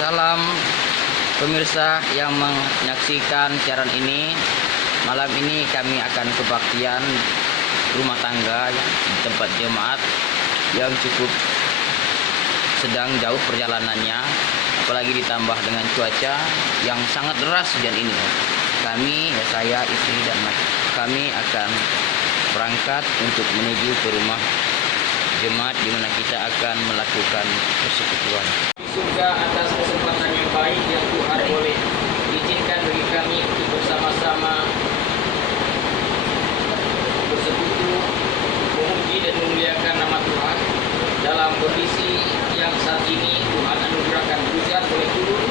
Salam pemirsa yang menyaksikan siaran ini. Malam ini kami akan kebaktian rumah tangga di tempat jemaat yang cukup sedang jauh perjalanannya, apalagi ditambah dengan cuaca yang sangat deras hujan ini. Kami, saya, istri dan anak kami akan berangkat untuk menuju ke rumah jemaat di mana kita akan melakukan persekutuan. Surga atas kesempatan yang baik yang Tuhan boleh izinkan bagi kami untuk bersama-sama bersekutu, memuji dan memuliakan nama Tuhan dalam kondisi yang saat ini Tuhan anugerahkan hujan boleh turun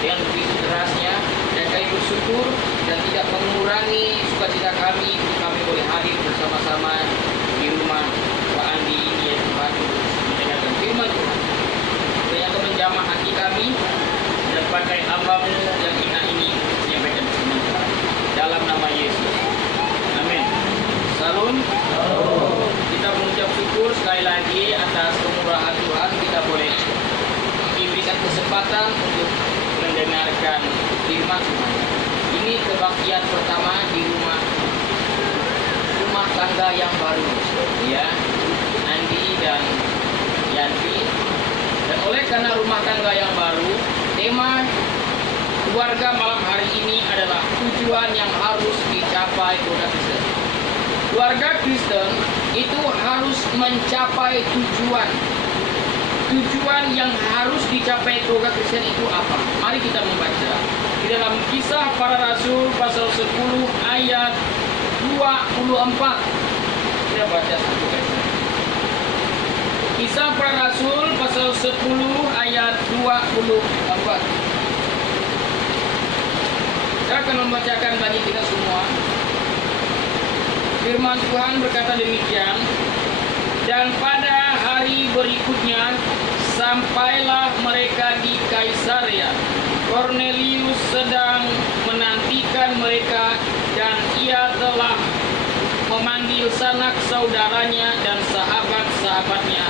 dengan begitu derasnya, dan kami bersyukur dan tidak mengurangi sukacita kami untuk kami boleh hadir bersama-sama di rumah Pak Andi ini, ya Tuhan, mendengarkan firman Tuhan. Yang menjamah hati kami dan pakai hamba-Mu yang hina ini menyampaikan firman Tuhan dalam nama Yesus. Amin. Salam. Kita mengucap syukur sekali lagi atas kemurahan Tuhan, kita boleh diberikan kesempatan untuk mendengarkan firman Tuhan. Ini kebaktian pertama di rumah tangga yang baru, ya, Andi dan Yanti. Dan oleh karena rumah tangga yang baru, tema keluarga malam hari ini adalah tujuan yang harus dicapai keluarga Kristen. Keluarga Kristen itu harus mencapai tujuan. Tujuan yang harus dicapai keluarga Kristen itu apa? Mari kita membaca di dalam Kisah Para Rasul pasal 10 ayat 24. Kita baca satu kali. Kisah Para Rasul pasal 10 ayat 24. Saya akan membacakan bagi kita semua. Firman Tuhan berkata demikian. Dan pada hari berikutnya sampailah mereka di Kaisarea. Kornelius sedang menantikan mereka, dan ia telah memanggil sanak saudaranya dan sahabat-sahabatnya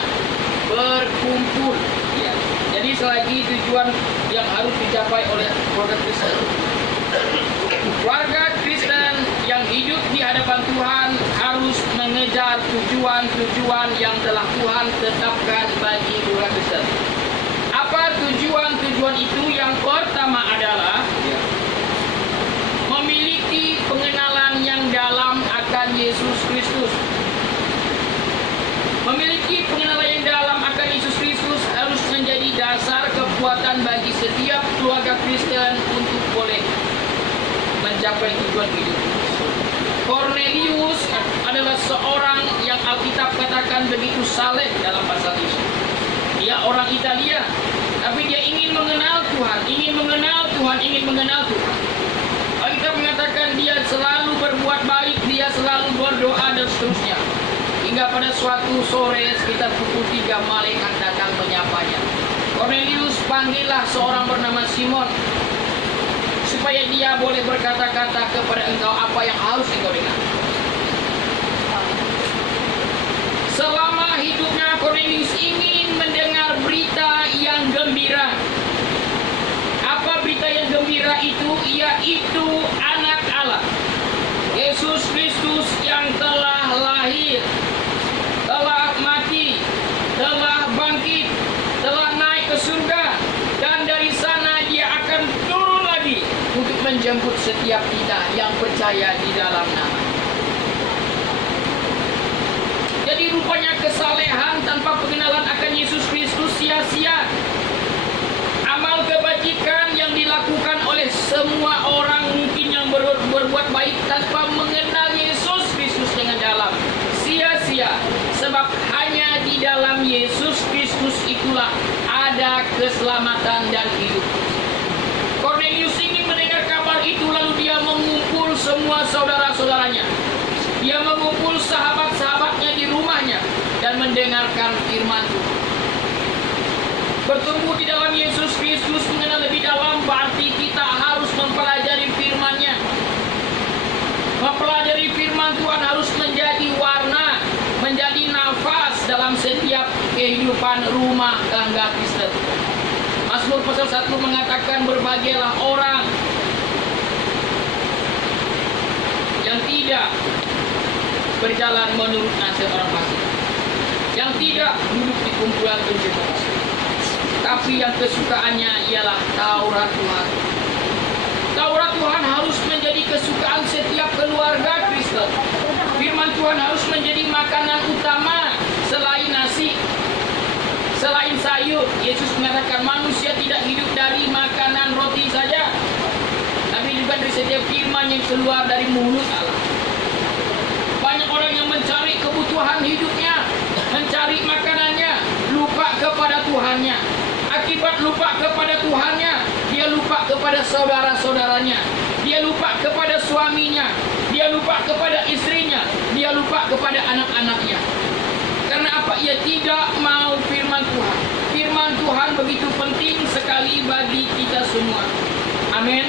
berkumpul. Ya. Jadi selagi tujuan yang harus dicapai oleh keluarga Kristen. Keluarga Kristen yang hidup di hadapan Tuhan harus mengejar tujuan-tujuan yang telah Tuhan tetapkan bagi keluarga Kristen. Apa tujuan-tujuan itu? Yang pertama adalah memiliki pengenalan yang dalam akan Yesus Kristus. Memiliki pengenalan yang dalam akan Yesus Kristus harus menjadi dasar kekuatan bagi setiap keluarga Kristen untuk boleh mencapai tujuan hidup. Kornelius adalah seorang yang Alkitab katakan begitu saleh dalam pasal ini. Dia orang Italia, tapi dia ingin mengenal Tuhan, ingin mengenal Tuhan. Alkitab mengatakan dia selalu berbuat baik, dia selalu berdoa dan seterusnya. Hingga pada suatu sore sekitar pukul 3 malaikat datang menyapanya. Kornelius, panggillah seorang bernama Simon, supaya dia boleh berkata-kata kepada engkau apa yang harus engkau dengar. Selama hidupnya Kornelius ingin mendengar berita yang gembira. Apa berita yang gembira itu? Yaitu anak Allah, Yesus Kristus yang telah lahir, telah mati, telah bangkit, telah naik ke surga, dan dari sana dia akan turun lagi untuk menjemput setiap kita yang percaya di dalam nama. Jadi rupanya kesalehan tanpa pengenalan akan Yesus Kristus sia-sia. Amal kebajikan yang dilakukan oleh semua orang mungkin yang berbuat baik tanpa mengenal Yesus Kristus dengan dalam, sia-sia. Sebab hanya di dalam Yesus Kristus itulah ada keselamatan dan hidup. Kornelius ingin mendengar kabar itu, lalu dia mengumpul semua saudara-saudaranya. Dia mengumpul sahabat-sahabatnya di rumahnya dan mendengarkan firman Tuhan. Bertumbuh di dalam Yesus Kristus, mengenal lebih dalam, berarti kita harus mempelajari firman-Nya. Mempelajari firman Tuhan harus menjadi warna, menjadi nafas dalam setiap kehidupan rumah tangga Kristen. Mas Mazmur pasal 1 mengatakan berbahagialah orang yang tidak berjalan menurut nasihat orang fasik, yang tidak duduk di kumpulan pencemooh, tapi yang kesukaannya ialah Taurat Tuhan. Taurat Tuhan harus menjadi kesukaan setiap keluarga Kristen. Firman Tuhan harus menjadi makanan utama selain nasi, selain sayur. Yesus mengatakan manusia tidak hidup dari makanan roti saja, tapi juga dari setiap firman yang keluar dari mulut Allah. Banyak orang yang mencari kebutuhan hidupnya, mencari makanannya, lupa kepada Tuhannya. Akibat lupa kepada Tuhannya, dia lupa kepada saudara-saudaranya, dia lupa kepada suaminya, dia lupa kepada istrinya, dia lupa kepada anak-anaknya. Karena apa? Ia tidak mau firman Tuhan. Firman Tuhan begitu penting sekali bagi kita semua. Amin.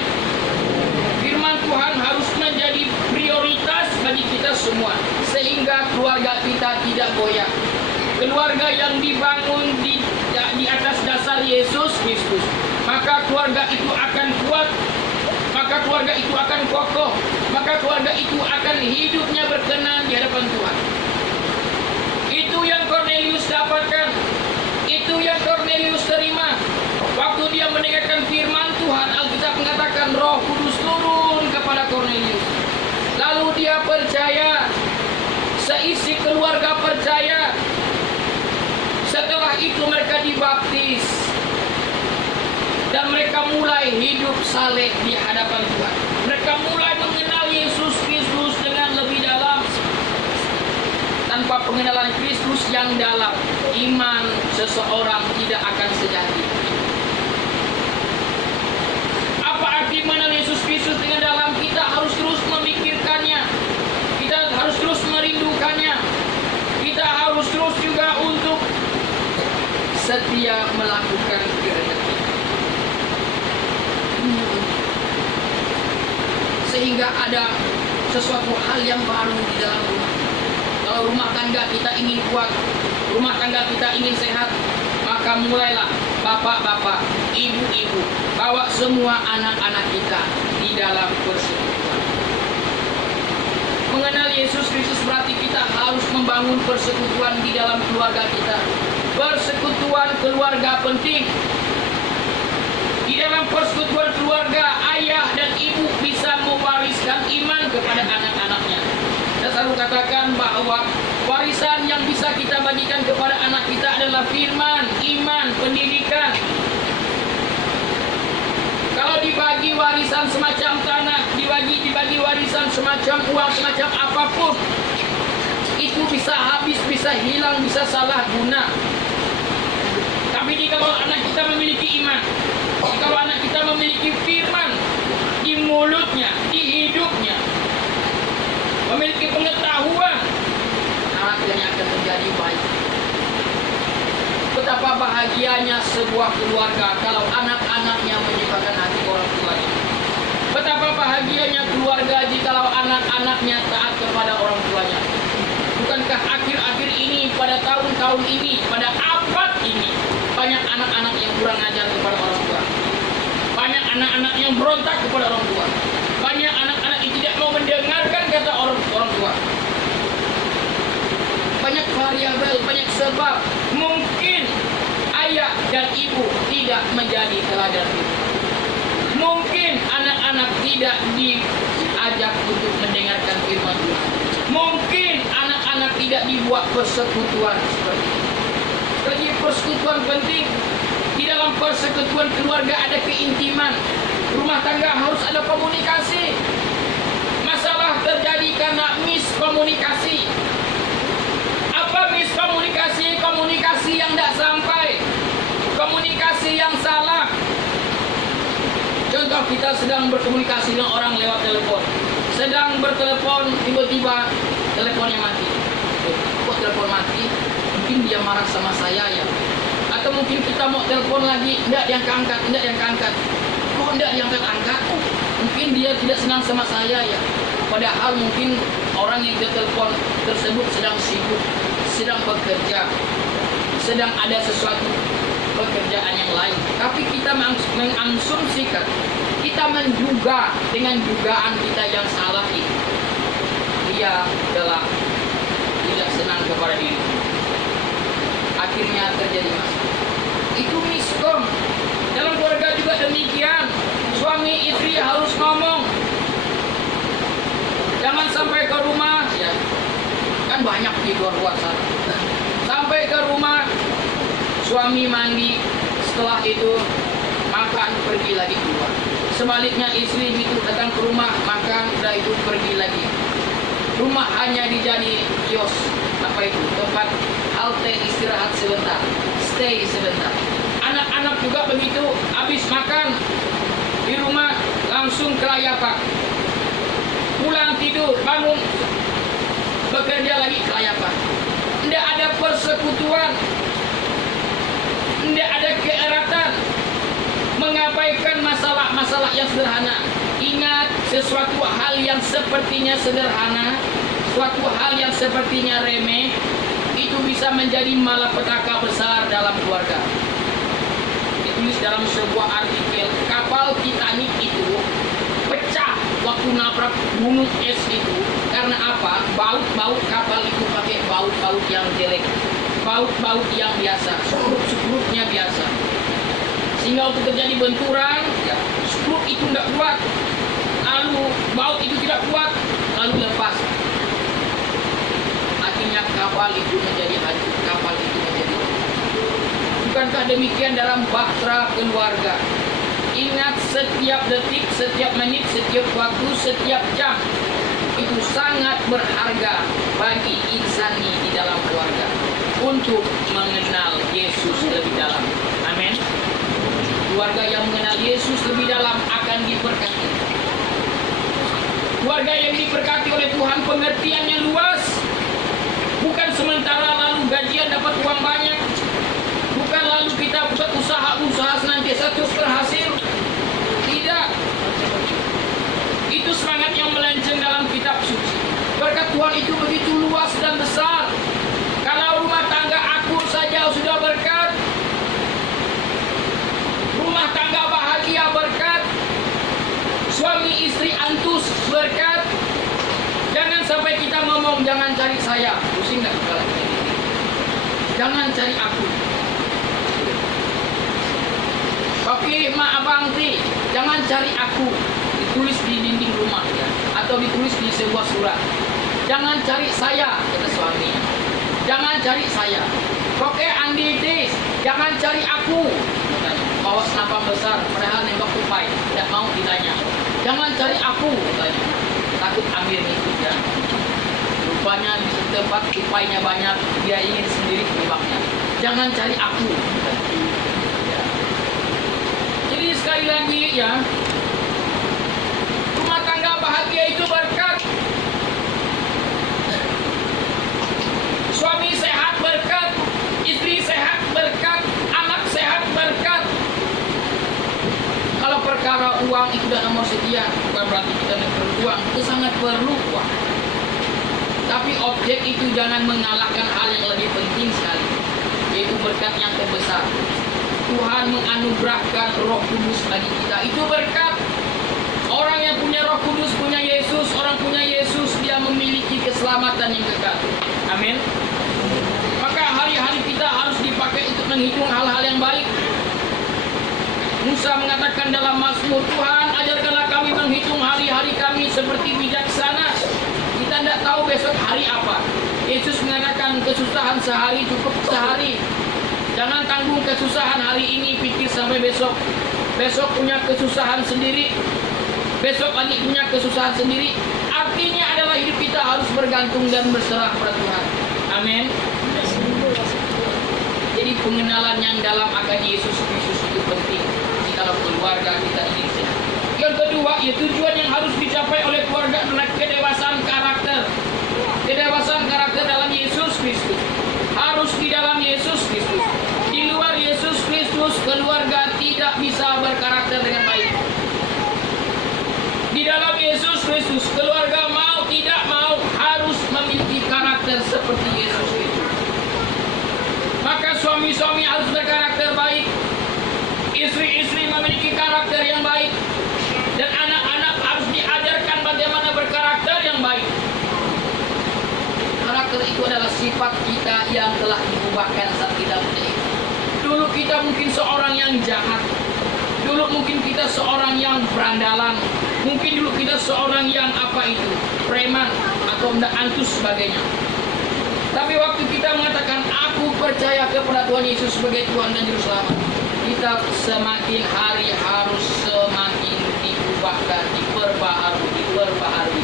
Firman Tuhan harus menjadi prioritas bagi kita semua, sehingga keluarga kita tidak goyah. Keluarga yang dibangun di atas dasar Yesus Kristus, maka keluarga itu akan kuat, maka keluarga itu akan kokoh, maka keluarga itu akan hidupnya berkenan di hadapan Tuhan. Itu yang Cornelius dapatkan, itu yang Cornelius terima. Waktu dia mendengarkan firman Tuhan, Alkitab mengatakan Roh Kudus turun kepada Cornelius. Lalu dia percaya, seisi keluarga percaya. Setelah itu mereka dibaptis dan mereka mulai hidup saleh di hadapan Tuhan. Mereka mulai mengenal Yesus Kristus dengan lebih dalam. Tanpa pengenalan Kristus yang dalam, iman seseorang tidak akan sejati. Apa arti mengenal Yesus Kristus dengan dalam? Kita harus terus memikirkannya, kita harus terus merindukannya, kita harus terus juga untuk setia melakukan kehendaknya, sehingga ada sesuatu hal yang baru di dalam rumah. Kalau rumah tangga kita ingin kuat, rumah tangga kita ingin sehat, maka mulailah bapak-bapak, ibu-ibu, bawa semua anak-anak kita di dalam persekutuan. Mengenal Yesus Kristus berarti kita harus membangun persekutuan di dalam keluarga kita. Persekutuan keluarga penting. Di dalam persekutuan keluarga, ayah dan ibu bisa mewariskan iman kepada anak-anaknya. Saya selalu katakan bahwa warisan yang bisa kita bagikan kepada anak kita adalah firman, iman, pendidikan. Kalau dibagi warisan semacam tanah, dibagi warisan semacam uang, semacam apapun, itu bisa habis, bisa hilang, bisa salah guna. Tapi kalau anak kita memiliki iman, kalau anak kita memiliki firman di mulutnya, di hidupnya, memiliki pengetahuan, anaknya akan menjadi baik. Betapa bahagianya sebuah keluarga kalau anak-anaknya menyibukkan hati orang tuanya. Betapa bahagianya keluarga jikalau anak-anaknya taat kepada orang tuanya. Bukankah akhir-akhir ini, pada tahun-tahun ini, pada abad ini, banyak anak-anak yang kurang ajar kepada orang tua, banyak anak-anak yang berontak kepada orang tua, banyak anak-anak yang tidak mau mendengarkan kata orang tua. Banyak variabel, banyak sebab. Mungkin ayah dan ibu tidak menjadi teladan hidup. Mungkin anak-anak tidak diajak untuk mendengarkan firman Tuhan. Mungkin anak-anak tidak dibuat persekutuan seperti ini. Jadi persekutuan penting. Di dalam persekutuan keluarga ada keintiman. Rumah tangga harus ada komunikasi. Masalah terjadi karena miskomunikasi. Apa miskomunikasi? Komunikasi yang tidak sampai, komunikasi yang salah. Contoh, kita sedang berkomunikasi dengan orang lewat telepon, sedang bertelepon, tiba-tiba teleponnya mati. Kok telepon mati? Mungkin dia marah sama saya ya. Atau mungkin kita mau telepon lagi, tidak diangkat, tidak diangkat. Kok tidak diangkat-angkat? Mungkin dia tidak senang sama saya ya. Padahal mungkin orang yang dia telepon tersebut sedang sibuk, sedang bekerja, sedang ada sesuatu. pekerjaan yang lain. Tapi kita mengasumsikan, kita menduga dengan dugaan kita yang salah itu. Dia adalah tidak senang kepada diri. Akhirnya terjadi masalah. Itu miskom. Dalam keluarga juga demikian. Suami istri harus ngomong. Jangan sampai ke rumah, ya kan banyak di luar sana. Sampai ke rumah, suami mandi, setelah itu makan, pergi lagi keluar. Sebaliknya istri itu datang ke rumah, makan, udah itu pergi lagi. Rumah hanya dijadi kios, apa itu, tempat halte istirahat sebentar, stay sebentar. Anak-anak juga begitu, habis makan di rumah langsung kelayapan. Pulang tidur, bangun, bekerja lagi kelayapan. Tidak ada persekutuan, tidak ada keeratan, mengabaikan masalah-masalah yang sederhana. Ingat, sesuatu hal yang sepertinya sederhana, suatu hal yang sepertinya remeh, itu bisa menjadi malapetaka besar dalam keluarga. Ditulis dalam sebuah artikel, kapal Titanic itu pecah waktu nabrak gunung es itu. Karena apa? Baut-baut kapal itu pakai baut-baut yang jelek, baut-baut yang biasa, skrup-skrupnya biasa. Sehingga waktu terjadi benturan, ya, skrup itu tidak kuat, lalu baut itu tidak kuat, lalu lepas. Akhirnya kapal itu menjadi hancur, kapal itu menjadi hancur. Bukankah demikian dalam bahtera keluarga? Ingat, setiap detik, setiap menit, setiap waktu, setiap jam itu sangat berharga bagi insani di dalam keluarga untuk mengenal Yesus lebih dalam. Amin. Keluarga yang mengenal Yesus lebih dalam akan diberkati. Keluarga yang diberkati oleh Tuhan pengertiannya luas. Bukan sementara lalu gajian dapat uang banyak. Bukan lalu kita buat usaha senantiasa terus berhasil. Tidak. Itu semangat yang melenceng dalam kitab suci. Berkat Tuhan itu begitu luas dan besar. Kalau rumah tangga akur saja sudah berkat. Rumah tangga bahagia berkat. Suami istri antus berkat. Jangan sampai kita ngomong, jangan cari saya. Pusing nggak kepala kita? Jangan cari aku. Oke, ma abang ti, jangan cari aku. Ditulis di dinding rumah ya, atau ditulis di sebuah surat. Jangan cari saya, kata suami. Jangan cari saya. Oke, Andi tis, jangan cari aku. Katanya, bawa senapan besar, padahal nembak tupai, tidak mau ditanya. Jangan cari aku, katanya. Takut ambil itu ya. Rupanya di tempat tupainya banyak, dia ingin sendiri nembaknya. Jangan cari aku. Ya. Jadi sekali lagi ya, rumah tangga bahagia itu berkat. Suami sehat berkat, istri sehat berkat, anak sehat berkat. Kalau perkara uang itu tidak nomor sekian, bukan berarti kita tidak perlu uang, itu sangat perlu uang. Tapi objek itu jangan mengalahkan hal yang lebih penting sekali, yaitu berkat yang terbesar. Tuhan menganugerahkan Roh Kudus bagi kita, itu berkat. Orang yang punya Roh Kudus, punya Yesus, orang punya Yesus, dia memiliki keselamatan yang kekal. Amin. Maka hari-hari kita harus dipakai untuk menghitung hal-hal yang baik. Musa mengatakan dalam Mazmur, Tuhan ajarkanlah kami menghitung hari-hari kami seperti bijaksana. Kita tidak tahu besok hari apa. Yesus mengatakan kesusahan sehari cukup sehari. Jangan tanggung kesusahan hari ini, pikir sampai besok. Besok punya kesusahan sendiri. Besok lagi punya kesusahan sendiri. Artinya adalah hidup kita harus bergantung dan berserah pada Tuhan. Amin. Jadi pengenalan yang dalam akan Yesus Kristus itu penting di dalam keluarga kita ini. Yang kedua, ya tujuan yang harus dicapai oleh keluarga adalah kedewasaan karakter. Kedewasaan karakter dalam Yesus Kristus. Harus di dalam Yesus Kristus. Di luar Yesus Kristus, keluarga tidak bisa berkarakter dengan baik. Di dalam Yesus Kristus, keluarga mau tidak mau harus memiliki karakter seperti Yesus Kristus. Maka suami-suami harus berkarakter baik, berkarakter yang baik. Dan anak-anak harus diajarkan bagaimana berkarakter yang baik. Karakter itu adalah sifat kita yang telah diubahkan saat kita menjadi. Dulu kita mungkin seorang yang jahat. Dulu mungkin kita seorang yang berandalan. Mungkin dulu kita seorang yang preman atau antus sebagainya. Tapi waktu kita mengatakan aku percaya kepada Tuhan Yesus sebagai Tuhan dan Juru Selamat, kita semakin hari harus semakin diubahkan, diperbaharui.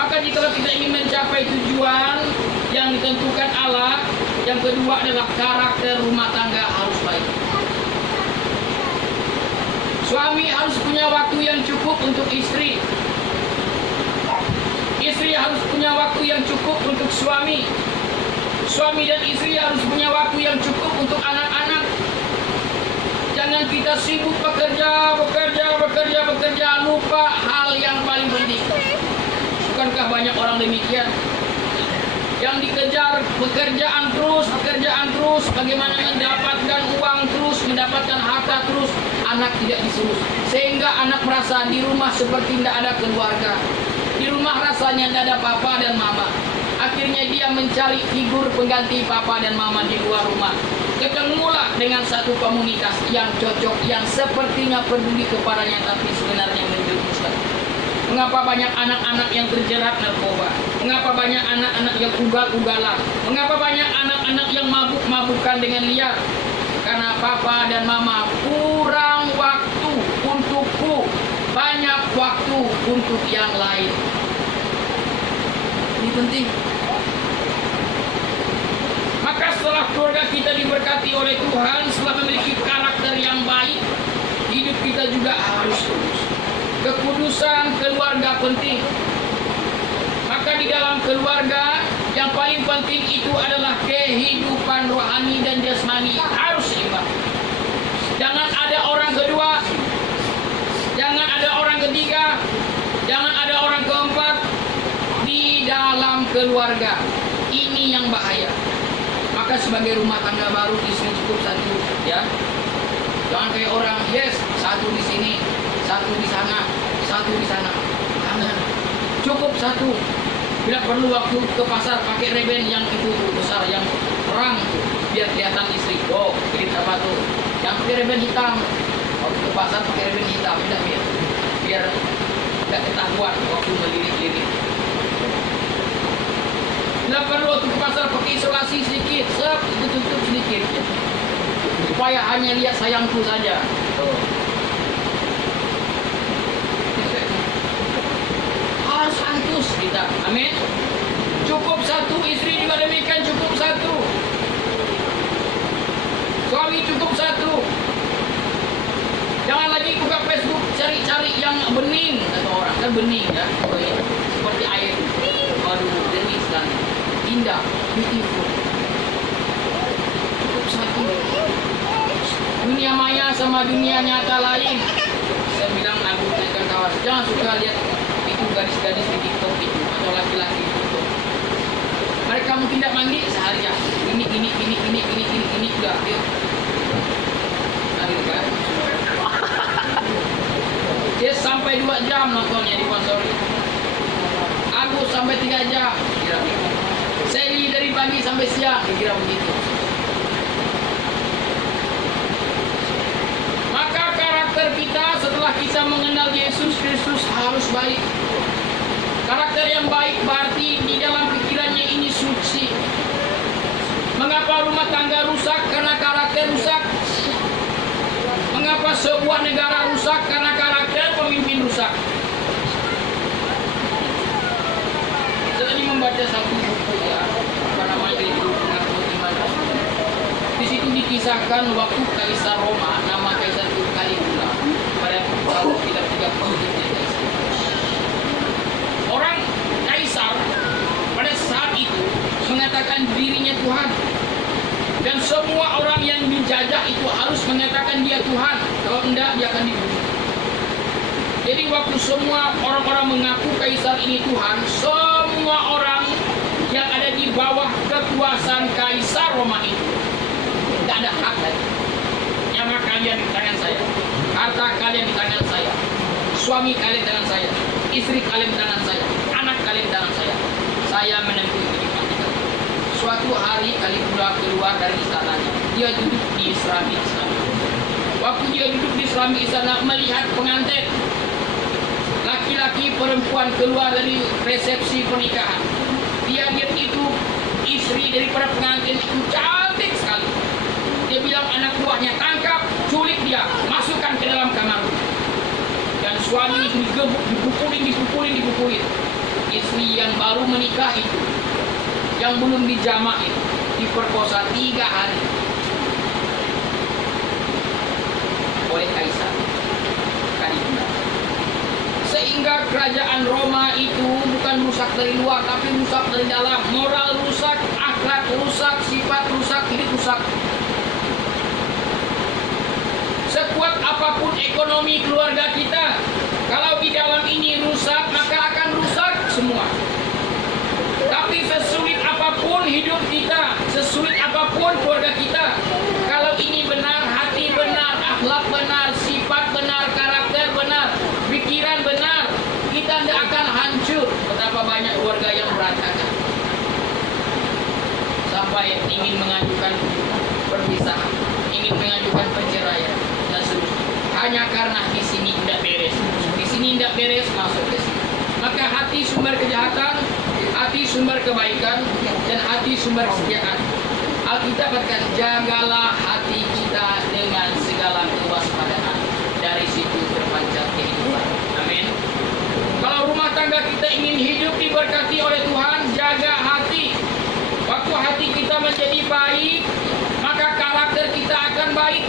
Maka jika kita ingin mencapai tujuan yang ditentukan Allah, yang kedua adalah karakter rumah tangga harus baik. Suami harus punya waktu yang cukup untuk istri. Istri harus punya waktu yang cukup untuk suami. Suami dan istri harus punya waktu yang cukup untuk anak-anak. Jangan kita sibuk bekerja, lupa hal yang paling penting. Bukankah banyak orang demikian? Yang dikejar pekerjaan terus, bagaimana mendapatkan uang terus, mendapatkan harta terus, anak tidak disuruh. Sehingga anak merasa di rumah seperti tidak ada keluarga. Di rumah rasanya tidak ada papa dan mama. Akhirnya dia mencari figur pengganti papa dan mama di luar rumah. Ketemulah dengan satu komunitas yang cocok, yang sepertinya peduli kepadanya, tapi sebenarnya menjerumuskan. Mengapa banyak anak-anak yang terjerat narkoba? Mengapa banyak anak-anak yang ugal-ugalan? Mengapa banyak anak-anak yang mabuk-mabukan dengan liar? Karena papa dan mama kurang waktu untukku, banyak waktu untuk yang lain. Ini penting. Maka setelah keluarga kita diberkati oleh Tuhan, setelah memiliki karakter yang baik, hidup kita juga harus kudus. Kekudusan keluarga penting. Maka di dalam keluarga yang paling penting itu adalah kehidupan rohani dan jasmani harus seimbang. Jangan ada orang kedua, jangan ada orang ketiga, jangan ada orang keempat di dalam keluarga. Ini yang bahaya. Maka sebagai rumah tangga baru istri cukup satu, ya. Jangan kayak orang, satu di sini, satu di sana, satu di sana. Jangan. Cukup satu. Bila perlu waktu ke pasar pakai reben yang itu besar, yang terang, biar kelihatan istri. Oh, ini apa tuh? Yang pakai reben hitam. Waktu ke pasar pakai reben hitam, tidak biar tidak ketahuan waktu melirik-lirik. Bila perlu waktu ke pasar pakai isolasi sedikit, tutup sedikit, supaya hanya lihat sayangku saja. Harus antus kita, amin. Cukup satu, istri juga demikian, cukup satu. Suami cukup satu. Jangan lagi buka Facebook cari-cari yang bening, kata orang kan bening ya, seperti air. Waduh, jernih sekali, indah, beautiful. Cukup satu. Dunia maya sama dunia nyata lain. Saya bilang aku dengan kawan, jangan suka lihat itu gadis-gadis di TikTok itu atau laki-laki di TikTok. Mereka mungkin tidak mandi seharian. Ini udah akhir. Akhir kan? Dia sampai 2 jam nontonnya di sponsor. Aku sampai 3 jam. Kira begitu. Saya ini dari pagi sampai siang. Kira begitu. Maka karakter kita setelah kita mengenal Yesus Kristus harus baik. Karakter yang baik berarti di dalam pikirannya ini suci. Mengapa rumah tangga rusak? Karena karakter rusak. Mengapa sebuah negara rusak? Karena karakter pemimpin rusak. Saya tadi membaca satu buku ya, dari buku Pengetahuan Iman. Di situ dikisahkan waktu Kaisar Roma, nama Kaisar itu Caligula, pada tahun sekitar 30 orang Kaisar pada saat itu mengatakan dirinya Tuhan. Dan semua orang yang dijajah itu harus mengatakan dia Tuhan. Kalau tidak, dia akan dibunuh. Jadi waktu semua orang-orang mengaku Kaisar ini Tuhan, semua orang yang ada di bawah kekuasaan Kaisar Roma itu tidak ada hak lagi. Yang anak kalian di tangan saya, harta kalian di tangan saya, suami kalian di tangan saya, istri kalian di tangan saya, anak kalian di tangan saya. Saya menempuh kehidupan kita. Suatu hari Kaligula keluar dari istananya. Dia duduk di serambi istana. Waktu dia duduk di serambi istana, melihat pengantin, laki-laki perempuan keluar dari resepsi pernikahan. Dia lihat itu istri daripada pengantin itu cantik sekali. Dia bilang anak buahnya, tangkap, culik dia, masukkan ke dalam kamar. Dan suami itu digebuk, dipukulin. Istri yang baru menikah itu, yang belum dijamak itu, diperkosa 3 hari oleh Kaisar Caligula. Sehingga kerajaan Roma itu bukan rusak dari luar, tapi rusak dari dalam. Moral rusak, akhlak rusak, sifat rusak, hidup rusak. Sekuat apapun ekonomi keluarga kita, kalau di dalam ini rusak, maka akan rusak semua. Tapi sesulit apapun hidup kita, sesulit apapun keluarga kita, kalau ini benar, hati benar, akhlak benar, sifat benar, karakter benar, pikiran benar, kita tidak akan hancur. Betapa banyak keluarga yang berantakan sampai ingin mengajukan perpisahan, ingin mengajukan perceraian dan seterusnya. Hanya karena di sini tidak beres, di sini tidak beres, masuk ke sini. Maka hati sumber kejahatan, hati sumber kebaikan, dan hati sumber kesetiaan. Alkitab katakan, jagalah hati kita dengan segala kewaspadaan. Dari situ terpancar kehidupan. Amin. Kalau rumah tangga kita ingin hidup diberkati oleh Tuhan, jaga hati. Waktu hati kita menjadi baik, maka karakter kita akan baik.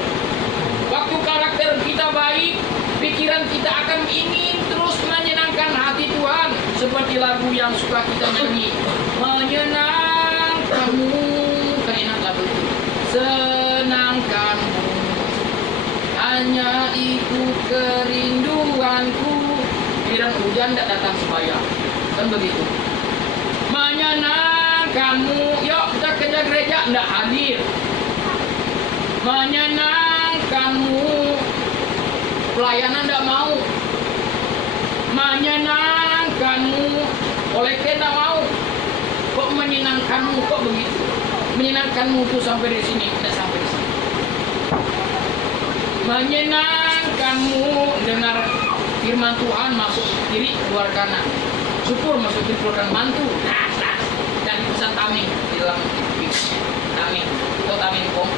Waktu karakter kita baik, pikiran kita akan ingin terus menyenangkan hati Tuhan. Seperti lagu yang suka kita nyanyi, menyenangkanmu, kan enak lagu itu. Senangkanmu, hanya itu kerinduanku. Kiraan hujan tidak datang sembahyang, kan begitu. Menyenangkanmu, yuk kita kerja gereja tidak hadir. Menyenangkanmu, pelayanan tidak mau. Menyenangkanmu, oleh tidak mau. Kok menyenangkanmu, kok begitu? Menyenangkanmu itu sampai di sini, tidak sampai di sini. Menyenangkanmu, dengar firman Tuhan masuk kiri keluar kanan, syukur masuk kiri keluar kanan, mantu dan pesan taming di dalam taming. Tahu taming kong?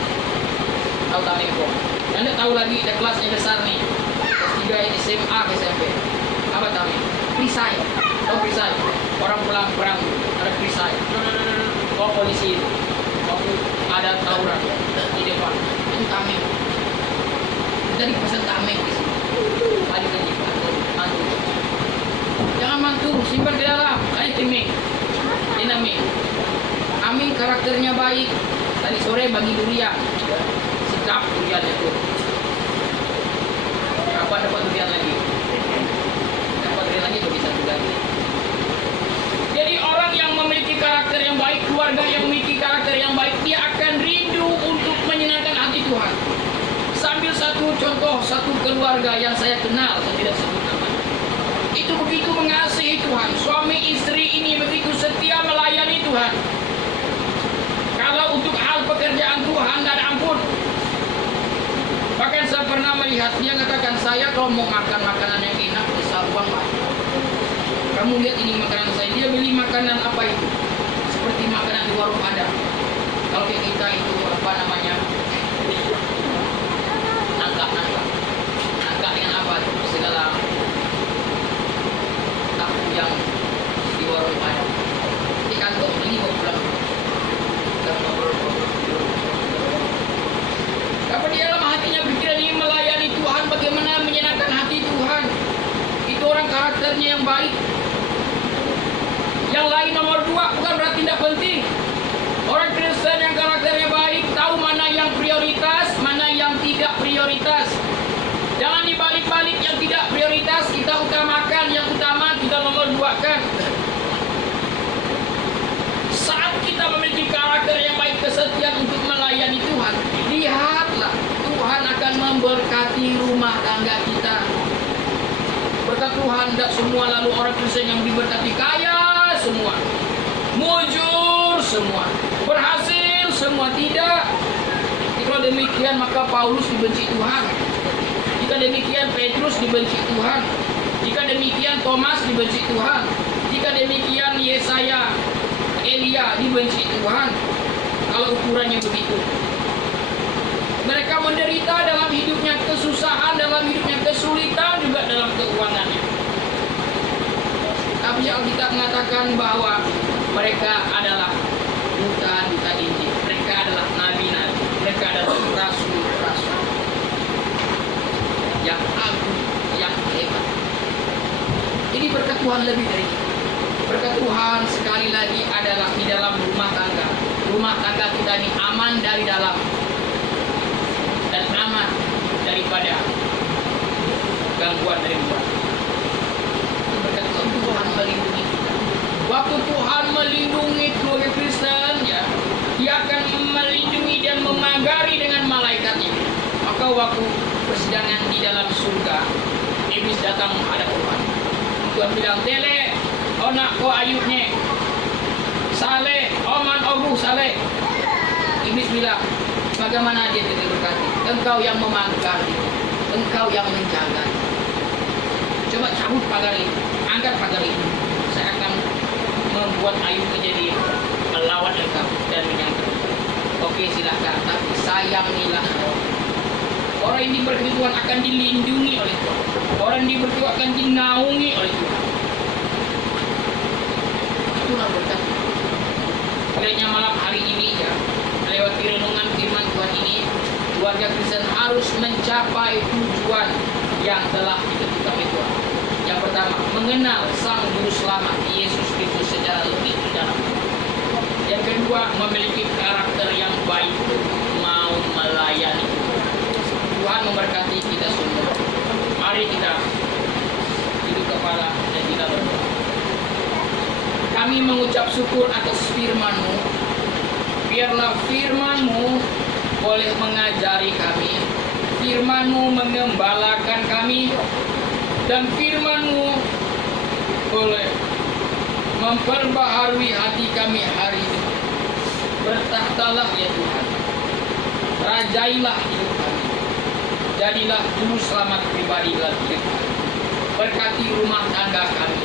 Tahu taming kong? Anda tahu lagi ada kelasnya besar nih, kelas 3 SMA ke SMP. Apa taming? Perisai. Tahu perisai? Orang pulang perang ada perisai. Oh polisi itu, waktu ada tawuran di depan itu taming. Jadi pesan tameng di sini. Balik lagi mantu. Jangan mantu, simpan di dalam. Ini timing, dinamik. Amin karakternya baik. Tadi sore bagi durian, sedap durian itu. Kapan dapat durian lagi? Dapat durian lagi bagi satu lagi. Jadi orang yang memiliki karakter yang baik, keluarga yang memiliki karakter yang baik, dia akan rindu untuk menyenangkan hati Tuhan. Sambil satu contoh, satu keluarga yang saya kenal, saya tidak sebut namanya. Itu begitu mengasihi Tuhan. Suami istri ini begitu setia melayani Tuhan. Kalau untuk hal pekerjaan Tuhan, tak ada ampun. Bahkan saya pernah melihat, dia katakan, saya kalau mau makan makanan yang enak, bisa uang banyak. Kamu lihat ini makanan saya, dia beli makanan apa itu? Seperti makanan di warung ada. Kalau kayak kita itu, apa namanya? Nangka dengan apa? Segala tahu yang di warung ada. Di kantor ini mau pulang. Dan ngobrol-ngobrol. Tapi di dalam hatinya pikiran ini melayani Tuhan, bagaimana menyenangkan hati Tuhan. Itu orang karakternya yang baik. Yang lain nomor 2 bukan berarti tidak penting. Orang Kristen yang karakternya baik tahu mana yang prioritas, mana yang tidak prioritas. Jangan dibalik-balik yang tidak prioritas kita utamakan, yang utama kita nomor 2-kan. Saat kita memiliki karakter yang baik, kesetiaan untuk melayani Tuhan, lihatlah Tuhan akan rumah tangga kita. Berkat Tuhan, tidak semua lalu orang Kristen yang diberkati kaya semua, mujur semua, berhasil semua, tidak. Jika demikian maka Paulus dibenci Tuhan. Jika demikian Petrus dibenci Tuhan. Jika demikian Thomas dibenci Tuhan. Jika demikian Yesaya, Elia dibenci Tuhan. Kalau ukurannya begitu, mereka menderita dalam hidupnya, kesusahan dalam hidupnya, kesulitan juga dalam keuangannya. Tapi Alkitab mengatakan bahwa mereka adalah duta-duta Injil. Mereka adalah nabi-nabi. Mereka adalah rasul-rasul yang agung, yang hebat. Ini berkat Tuhan lebih dari itu. Berkat Tuhan sekali lagi adalah di dalam rumah tangga. Rumah tangga kita ini aman dari dalam dan aman daripada gangguan dari luar. Berkat Tuhan melindungi kita. Waktu Tuhan melindungi keluarga Kristen, ya, Dia akan melindungi dan memagari dengan malaikatnya. Maka waktu persidangan di dalam surga, iblis datang menghadap Tuhan. Tuhan bilang, "Tele, onak ko ayubnya, saleh, oman ogu saleh." Iblis bilang, "Bagaimana dia tidak berkati? Engkau yang memanggar, engkau yang menjaga. Coba cabut pagar itu, angkat pagar itu. Saya akan membuat Ayub menjadi melawan engkau dan menyangkut." Oke, silakan, tapi sayangilah orang yang diberkati Tuhan akan dilindungi oleh Tuhan. Orang yang diberkati akan dinaungi oleh Tuhan. Itulah berkat. Kiranya malam hari ini, ya, lewat renungan firman Tuhan ini, keluarga Kristen harus mencapai tujuan yang telah ditentukan oleh Tuhan. Yang pertama, mengenal Sang Juru Selamat Yesus Kristus secara lebih dalam. Yang kedua, memiliki karakter yang baik, mau melayani. Tuhan memberkati kita semua. Mari kita hidup kepala dan kita berdoa. Kami mengucap syukur atas firman-Mu. Biarlah firman-Mu boleh mengajari kami. Firman-Mu mengembalakan kami. Dan firman-Mu boleh memperbaharui hati kami hari ini. Bertahtalah ya Tuhan. Rajailah hidup kami. Jadilah juru selamat pribadi dalam hidup kami. Berkati rumah tangga kami.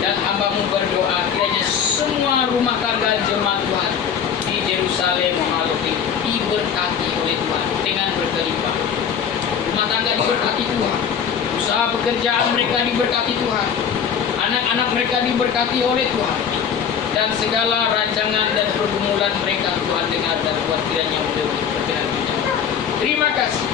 Dan hamba-Mu berdoa kiranya semua rumah tangga jemaat Tuhan di Yerusalem Mahalopi diberkati oleh Tuhan dengan berkelimpah. Rumah tangga diberkati Tuhan. Usaha pekerjaan mereka diberkati Tuhan. Anak-anak mereka diberkati oleh Tuhan. Dan segala rancangan dan pergumulan mereka Tuhan dengar dan Tuhan kiranya boleh berkenan. Terima kasih.